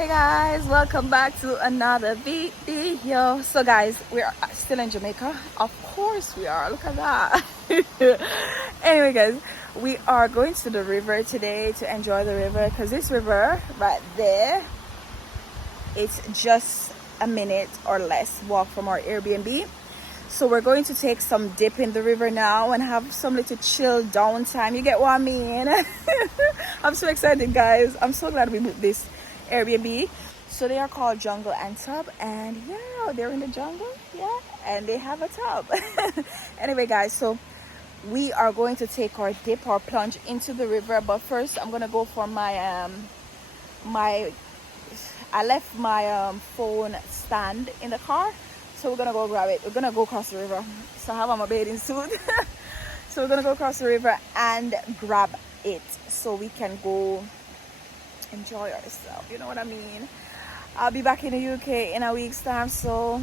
Hey guys, welcome back to another video. So guys, we are still in Jamaica. Of course we are, look at that. Anyway guys, we are going to the river today to enjoy the river, because this river right there, it's just a minute or less walk from our Airbnb. So we're going to take some dip in the river now and have some little chill downtime. You get what I mean? I'm so excited guys. I'm so glad we booked this Airbnb. So they are called Jungle and Tub, and yeah, they're in the jungle, yeah, and they have a tub. Anyway guys, so we are going to take our dip or plunge into the river, but first I'm gonna go for my I left my phone stand in the car, so we're gonna go grab it. We're gonna go across the river. So I have on my bathing suit. So we're gonna go across the river and grab it so we can go enjoy ourselves, you know what I mean? I'll be back in the UK in a week's time, so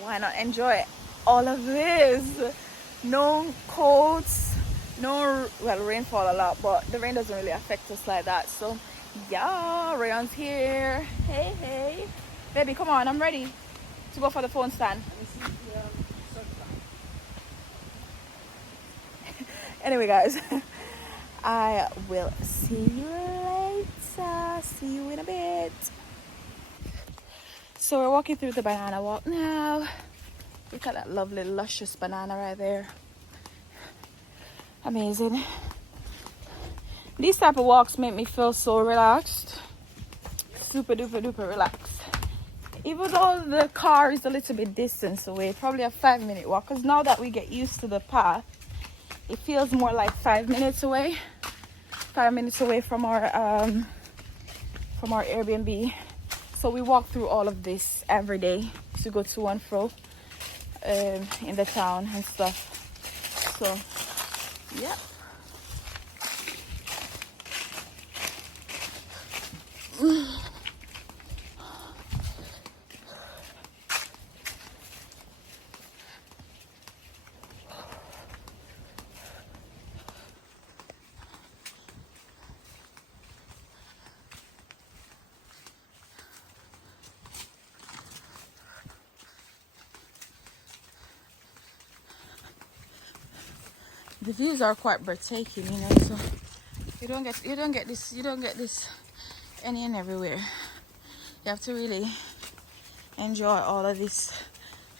why not enjoy all of this? No coats, no, well, rainfall a lot, but the rain doesn't really affect us like that. So yeah, Rayon's here. Hey baby, come on, I'm ready to go for the phone stand. Anyway guys, I will see you later. See you in a bit. So we're walking through the banana walk now. Look at that lovely luscious banana right there. Amazing. These type of walks make me feel so relaxed. Super duper duper relaxed. Even though the car is a little bit distance away, probably a 5-minute walk, because now that we get used to the path, it feels more like 5 minutes away. 5 minutes away from our Airbnb. So we walk through all of this every day to go to and fro in the town and stuff. So yeah. The views are quite breathtaking, you know, so you don't get this any and everywhere. You have to really enjoy all of this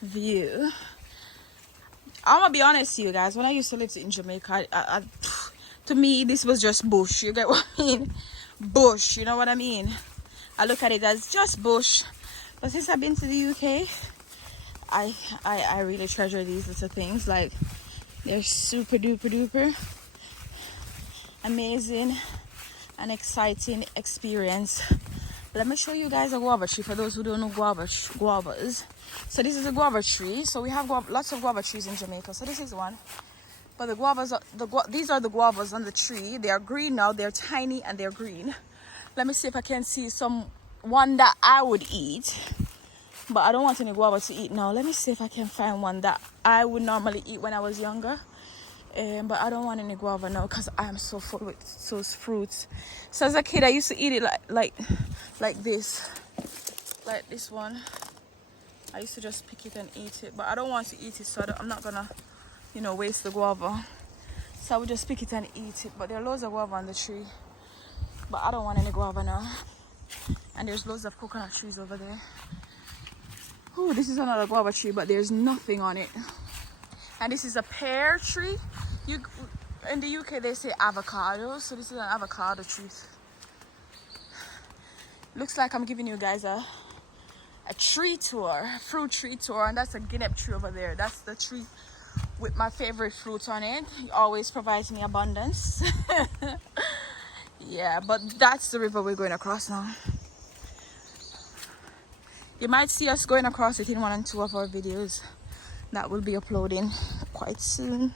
view. I'm gonna be honest with you guys, when I used to live in Jamaica, to me this was just bush. You get what I mean? Bush, you know what I mean? I look at it as just bush. But since I've been to the UK, I really treasure these little things. Like, they're super duper duper amazing and exciting experience. Let me show you guys a guava tree for those who don't know guavas. So this is a guava tree. So we have lots of guava trees in Jamaica. So this is one. But the guavas these are the guavas on the tree. They are green now. They're tiny and they're green. Let me see if I can see one that I would eat. But I don't want any guava to eat now. Let me see if I can find one that I would normally eat when I was younger. But I don't want any guava now because I'm so full with those fruits. So as a kid, I used to eat it like this. Like this one. I used to just pick it and eat it. But I don't want to eat it, so I'm not going to, you know, waste the guava. So I would just pick it and eat it. But there are loads of guava on the tree. But I don't want any guava now. And there's loads of coconut trees over there. Oh, this is another guava tree, but there's nothing on it. And this is a pear tree. In the UK they say avocado, so this is an avocado tree. Looks like I'm giving you guys a tree tour, a fruit tree tour, and that's a guinea tree over there. That's the tree with my favorite fruit on it. It always provides me abundance. Yeah, but that's the river we're going across now. You might see us going across it in 1 and 2 of our videos that will be uploading quite soon.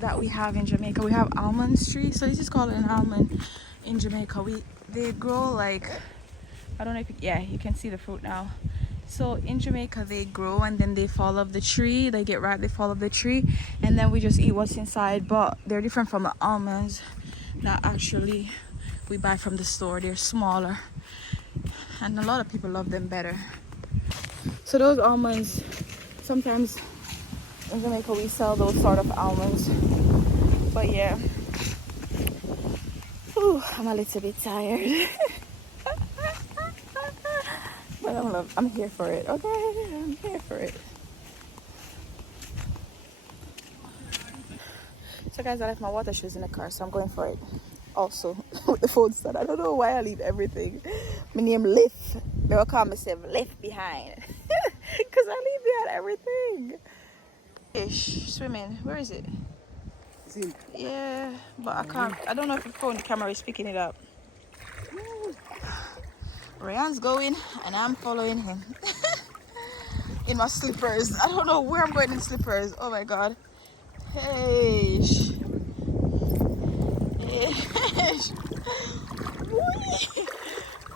That we have in Jamaica. We have almond trees. So this is called an almond in Jamaica. They grow like, I don't know if you can see the fruit now. So in Jamaica they grow and then they fall off the tree. They get ripe, they fall off the tree, and then we just eat what's inside. But they're different from the almonds that actually we buy from the store. They're smaller, and a lot of people love them better. So those almonds, sometimes in Jamaica we sell those sort of almonds. But yeah, ooh, I'm a little bit tired. But I'm here for it, okay? I'm here for it. So guys, I left my water shoes in the car, so I'm going for it. Also, with the phone stand. I don't know why I leave everything. My name Lift. They will call myself Left Behind. Because I leave behind everything. Fish swimming. Where is it? Yeah, but I can't. I don't know if the phone camera is picking it up. Ryan's going and I'm following him. In my slippers. I don't know where I'm going in slippers. Oh my god. Hey.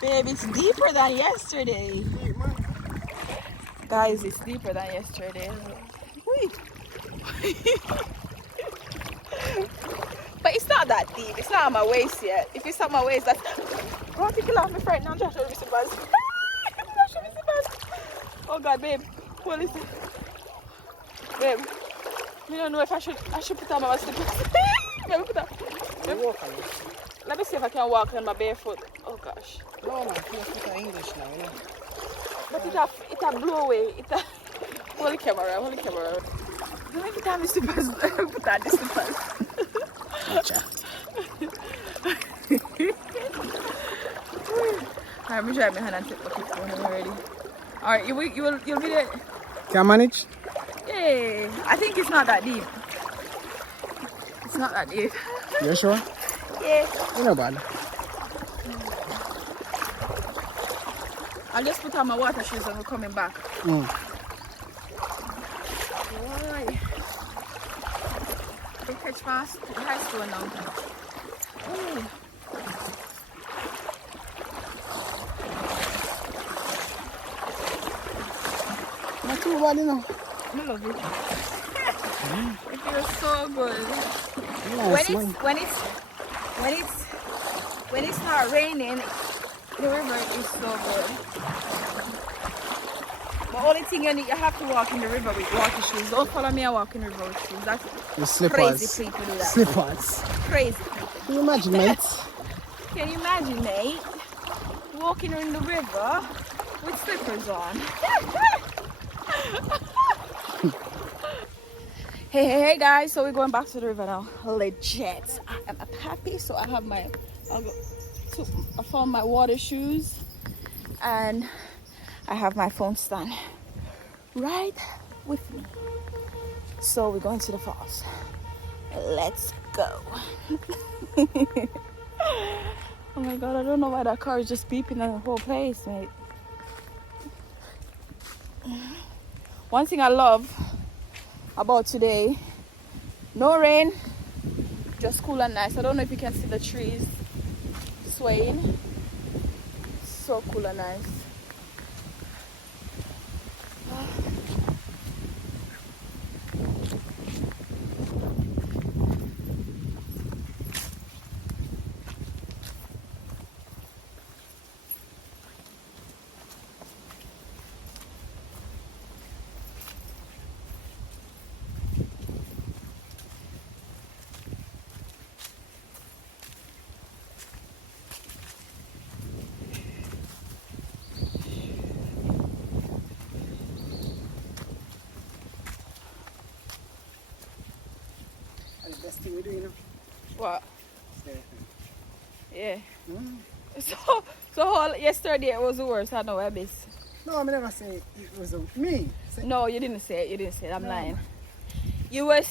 Babe, it's deeper than yesterday. Guys, it's deeper than yesterday. But it's not that deep. It's not on my waist yet. If it's on my waist, that's... I want to kill off my friend now. Just show me some buzz. Oh God, babe. Well, listen. Babe, I don't know if I should put on my slippers. Let me put on. Let me see if I can walk on my barefoot. Oh gosh. No, man, you speak English now, you know. But it a blow away. Hold the camera. Let me put on my slippers. Let me put on the slippers. Gotcha. Alright, I'm driving my hand and take the picture when I'm ready. Alright, you'll be there. Can manage? Yeah, I think it's not that deep. It's not that deep. You sure? Yeah. You know bad. I'll just put on my water shoes and we're coming back. Boy. They catch fast. The high school now. Ooh. Not too bad, you know. I love it. It feels so good. Nice, when it's not raining, the river is so good. The only thing you have to walk in the river with water shoes. Don't follow me and walk in the river with shoes. That's crazy people do that. Slippers. Crazy. Can you imagine, mate? Can you imagine, mate? Walking in the river with slippers on. Hey guys, so we're going back to the river now. Legit. I am happy, so I have I found my water shoes and I have my phone stand right with me. So we're going to the falls. Let's go. Oh my god, I don't know why that car is just beeping in the whole place, mate. One thing I love about today, no rain, just cool and nice. I don't know if you can see the trees swaying. So cool and nice. Best thing we do, you know. What? Stay. Yeah. Mm. So yesterday it was the worst. I know I miss. No, I never say it was me. No, you didn't say it. You didn't say it. I'm lying. You was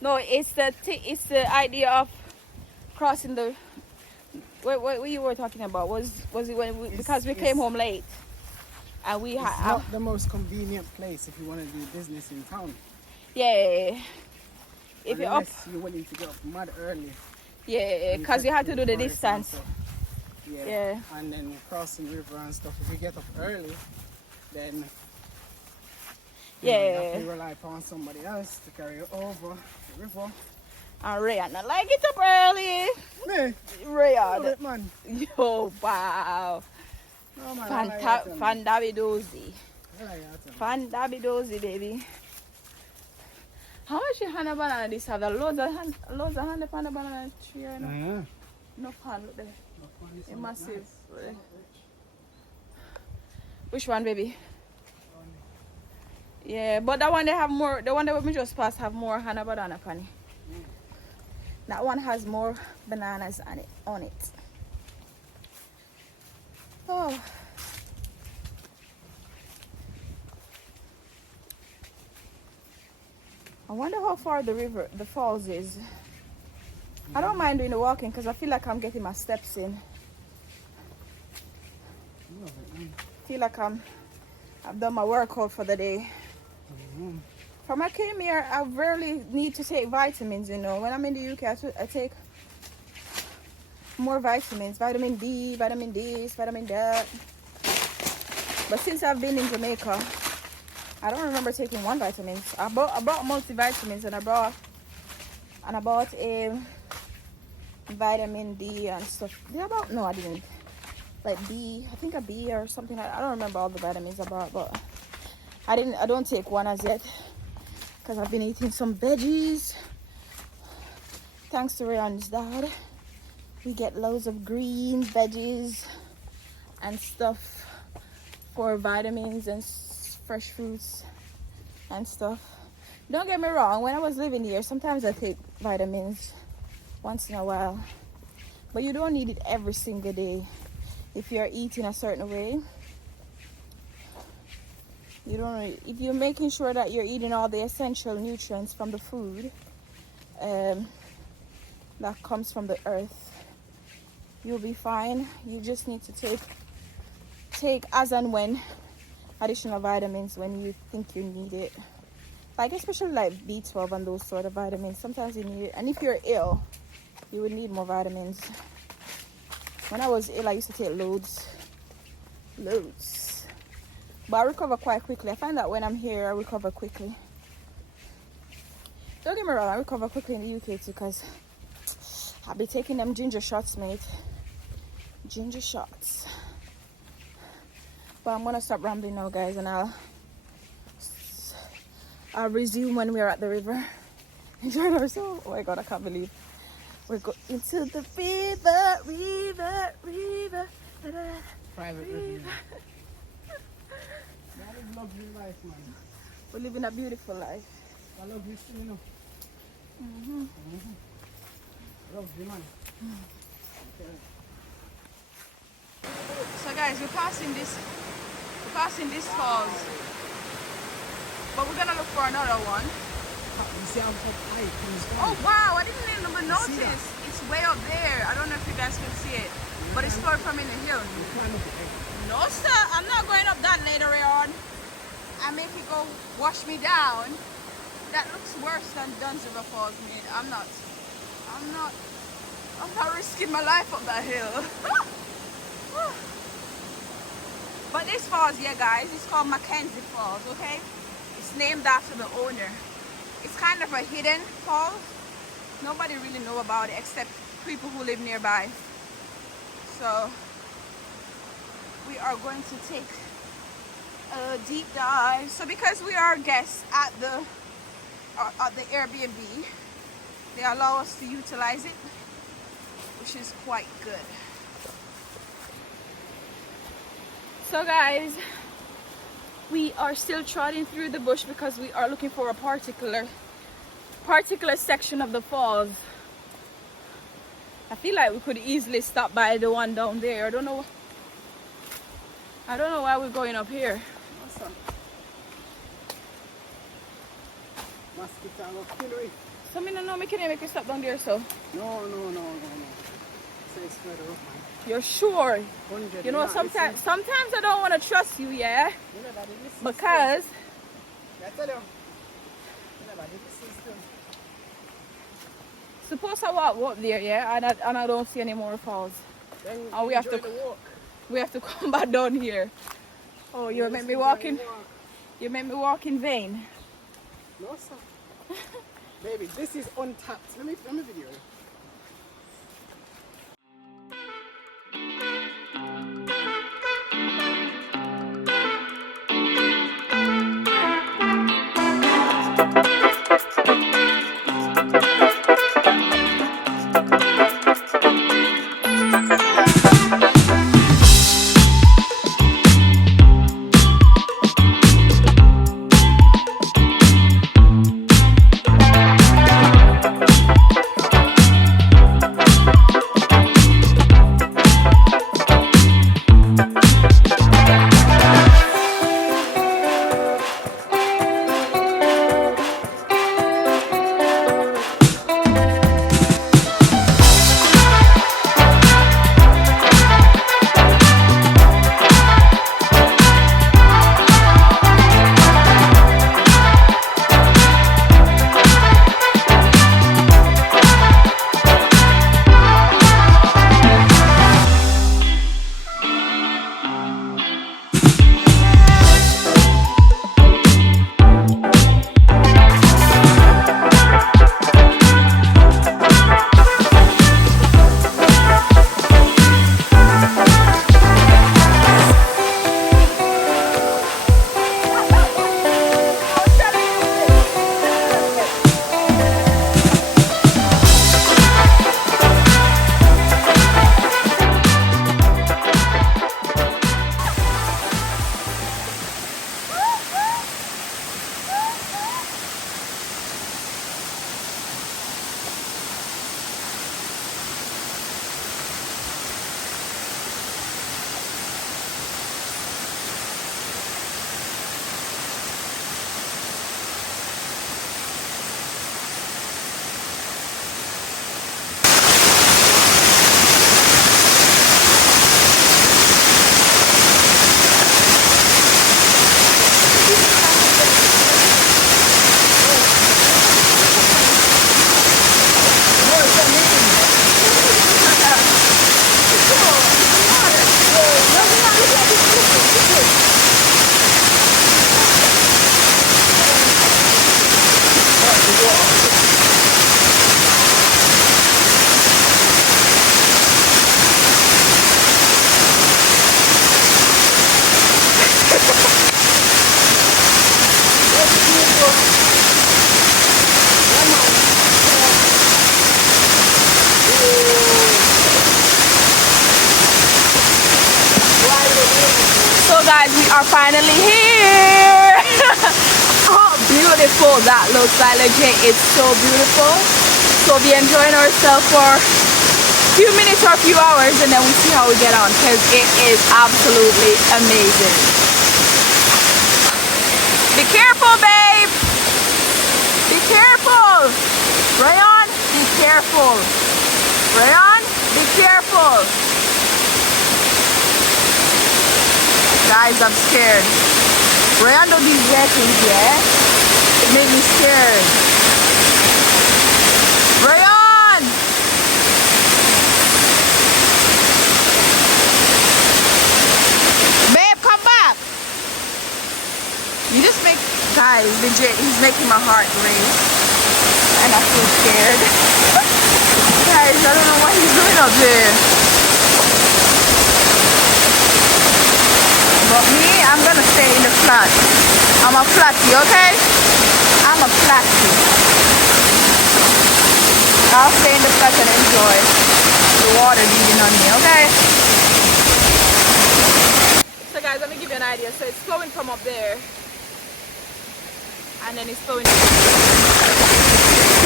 no. It's the idea of crossing the. What you were talking about was it when because we came home late, and we had not the most convenient place if you want to do business in town. Yeah. If you're up, you're willing to get up mad early. Yeah, because you have to do the distance. Yeah. And then crossing the river and stuff. If you get up early, then you have to rely upon somebody else to carry you over the river. And Rayan, I like it up early. Me? Rayan. Love it, man. Yo, wow. No, man, I like that, man. Fandabidozi. I like that, man. Fandabidozi, baby. How much you hand a banana this have? Loads of hand upon the banana tree right now. Yeah. No pan, look there. No pan is A so massive. nice. Which one, baby? Yeah, but that one they have more. The one that we just passed have more Hana banana pan. That one has more bananas on it. Oh. I wonder how far the falls is. I don't mind doing the walking because I feel like I'm getting my steps in. Feel like I've done my workout for the day. From I came here, I rarely need to take vitamins, you know. When I'm in the UK, I take more vitamins. Vitamin D, vitamin this, vitamin that. But since I've been in Jamaica, I don't remember taking one vitamin. I bought multivitamins and I bought a vitamin D and stuff. No, I didn't. Like B, I think a B or something. I don't remember all the vitamins I bought, but I don't take one as yet because I've been eating some veggies. Thanks to Rayon's dad, we get loads of green veggies and stuff for vitamins and fresh fruits and stuff. Don't get me wrong, when I was living here, sometimes I take vitamins once in a while, but you don't need it every single day. If you're eating a certain way, you don't. If you're making sure that you're eating all the essential nutrients from the food that comes from the earth, you'll be fine. You just need to take as and when additional vitamins when you think you need it. Like especially like B12 and those sort of vitamins. Sometimes you need it, and if you're ill, you would need more vitamins. When I was ill, I used to take loads. But I recover quite quickly. I find that when I'm here, I recover quickly. Don't get me wrong, I recover quickly in the UK too, because I'll be taking them ginger shots, mate. Ginger shots. But I'm going to stop rambling now, guys, and I'll resume when we're at the river. Enjoying ourselves. Oh my God, I can't believe. We're going into the river. Private river. That is luxury life, man. We're living a beautiful life. I love this too, you know. Luxury, man. Okay. So guys, we're passing this falls, but we're gonna look for another one. You see how high it comes down? Oh wow, I didn't even notice. It's way up there. I don't know if you guys can see it, but it's far from in the hill. You climb up it. No sir, I'm not going up that later on. I make it go wash me down. That looks worse than Dunsriver Falls, mate. I'm not risking my life up that hill. But this falls here, guys, it's called Mckenzie Falls, okay? It's named after the owner. It's kind of a hidden falls. Nobody really know about it except people who live nearby. So we are going to take a deep dive. So because we are guests at the Airbnb, they allow us to utilize it, which is quite good. So guys, we are still trotting through the bush because we are looking for a particular section of the falls. I feel like we could easily stop by the one down there. I don't know why we're going up here. Awesome. Mosquito kill it. So I don't know, make you stop down there, so. No. Say it's further up, man. You're sure? 100. You know, sometimes I don't want to trust you, yeah? Because I tell you. suppose I walk there, yeah, and I don't see any more falls. Then and we have to walk. We have to come back down here. Oh, you make me walk in. You make me walk in vain. No, sir. Baby, this is untapped. Let me video it. So guys, we are finally here. How beautiful that looks like. Legit, it's so beautiful. So we'll be enjoying ourselves for a few minutes or a few hours, and then we see how we get on, because it is absolutely amazing. Be careful, babe. Be careful. Rayon, be careful. Rayon, be careful. Guys, I'm scared. Rayon don't do these things, yeah? It made me scared. Rayon! Babe, come back! You just make... Guys, legit, he's making my heart race. And I feel scared. Guys, I don't know what he's doing up there. But me, I'm gonna stay in the flat. I'm a flatty, okay? I'm a flatty. I'll stay in the flat and enjoy the water beating on me, okay? So guys, let me give you an idea. So it's flowing from up there. And then it's flowing.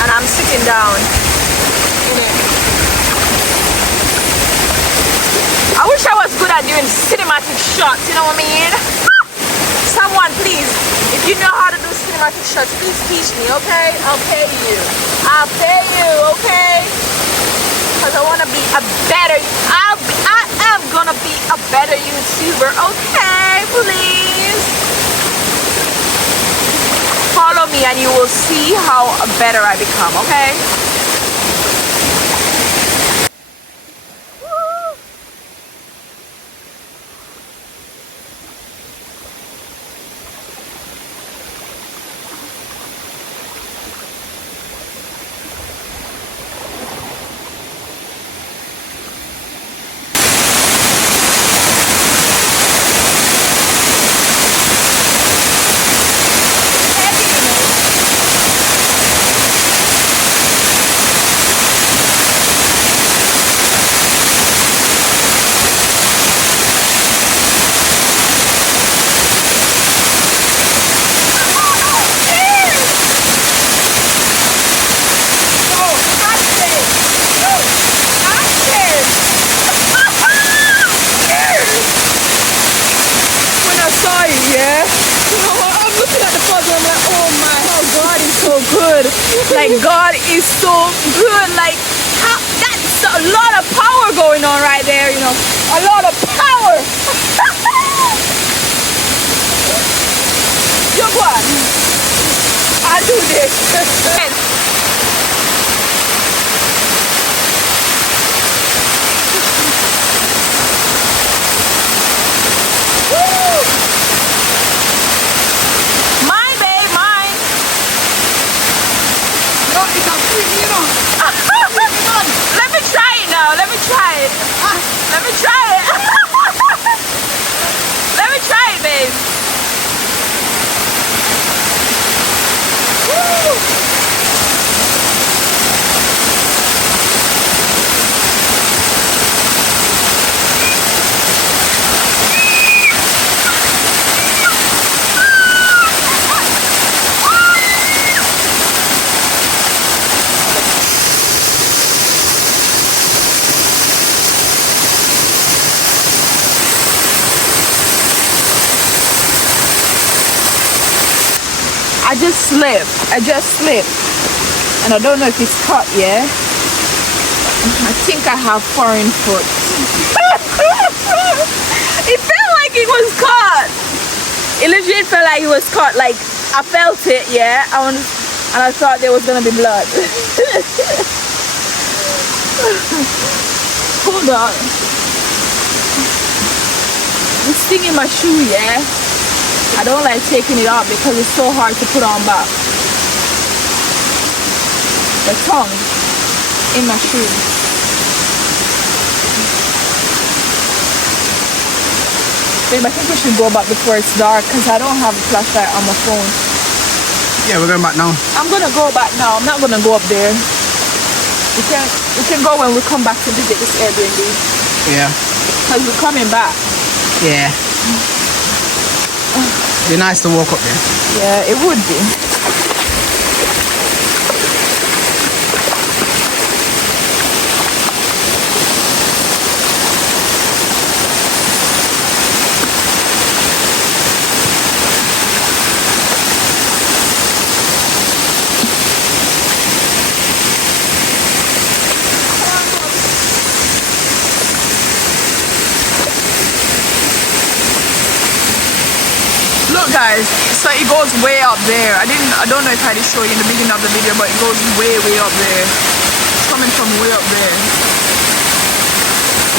And I'm sitting down in it. I wish I was good at doing cinematic shots, you know what I mean? Someone please, if you know how to do cinematic shots, please teach me, okay? I'll pay you. I'll pay you, okay? Because I want to be a better, I am going to be a better YouTuber, okay? Please. Follow me and you will see how better I become, okay? Like, God is so good. Like, that's a lot of power going on right there, you know. A lot of power. You go on. I'll do this. Let me try it now. Let me try it. Let me try it. Let me try it, babe. Woo. I just slipped and I don't know if it's cut yet. I think I have foreign foot. It felt like it was cut. It legit felt like it was cut. Like I felt it, yeah. And I thought there was gonna be blood. Hold on. It's stinging my shoe, yeah. I don't like taking it off because it's so hard to put on back. The tongue in my shoe. Babe, I think we should go back before it's dark because I don't have a flashlight on my phone. Yeah, we're going back now. I'm gonna go back now. I'm not gonna go up there. We can go when we come back to visit this Airbnb. Yeah. Because we're coming back. Yeah. It'd be nice to walk up there. Yeah, it would be. Look guys, so it goes way up there. I don't know if I did show you in the beginning of the video, but it goes way up there. It's coming from way up there.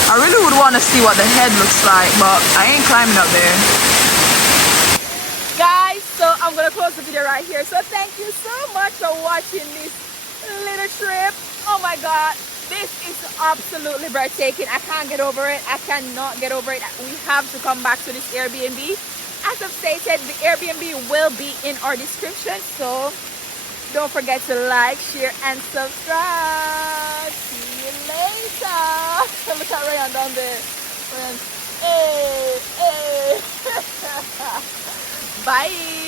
I really would want to see what the head looks like, but I ain't climbing up there. Guys, so I'm gonna close the video right here. So thank you so much for watching this little trip. Oh my god, this is absolutely breathtaking. I can't get over it. I cannot get over it. We have to come back to this Airbnb. As I've stated, the Airbnb will be in our description, so don't forget to like, share, and subscribe. See you later. Look at Ryan down there. Ryan. Hey, hey. Bye.